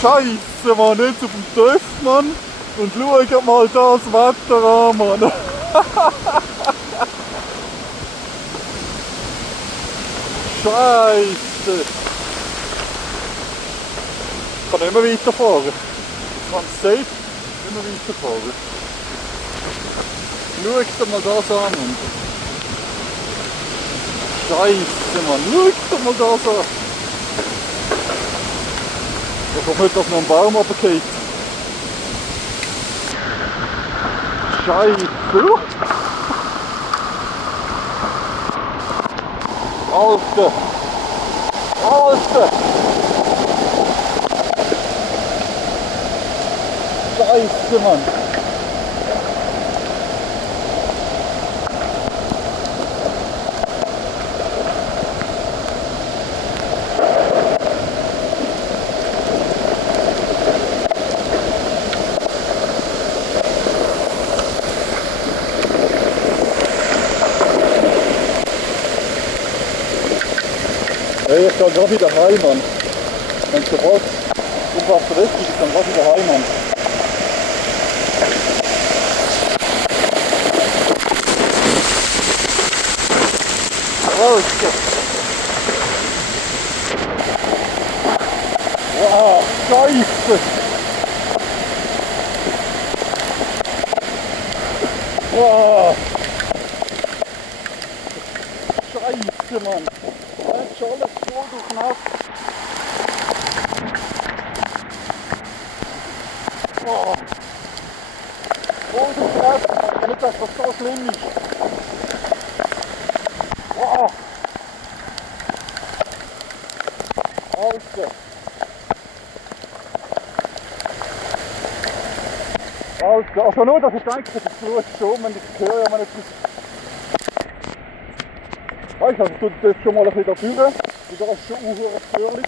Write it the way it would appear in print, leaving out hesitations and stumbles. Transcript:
Scheiße, Mann, jetzt auf dem Töff, Mann. Und schaut mal das Wetter an, Mann. Scheiße. Ich kann nicht mehr weiterfahren. Ich kann safe nicht mehr weiterfahren. Schaut dir mal das an, Mann. Scheiße, Mann. Schaut dir mal das an. Ich hoffe nicht, dass noch ein Baum runterfällt. Scheiße. Alter. Alter. Scheiße, Mann. Hey, ich kann gerade wieder heim, Mann. Wenn es sofort umfasst weg ist, dann gerade wieder heim, Mann. Alter! Wow, Scheiße! Wow! Scheiße, Mann! Das ist alles voll durchnasst. Oh. Voll durchnasst. Nicht, dass das so schlimm ist. Oh. Alter. Alter. Also nur, dass ich denke, dass ich Blut schon, wenn ich höre, wenn etwas... Weißt du, also du das schon mal ein bisschen da führen. Da ist schon ein gefährlich.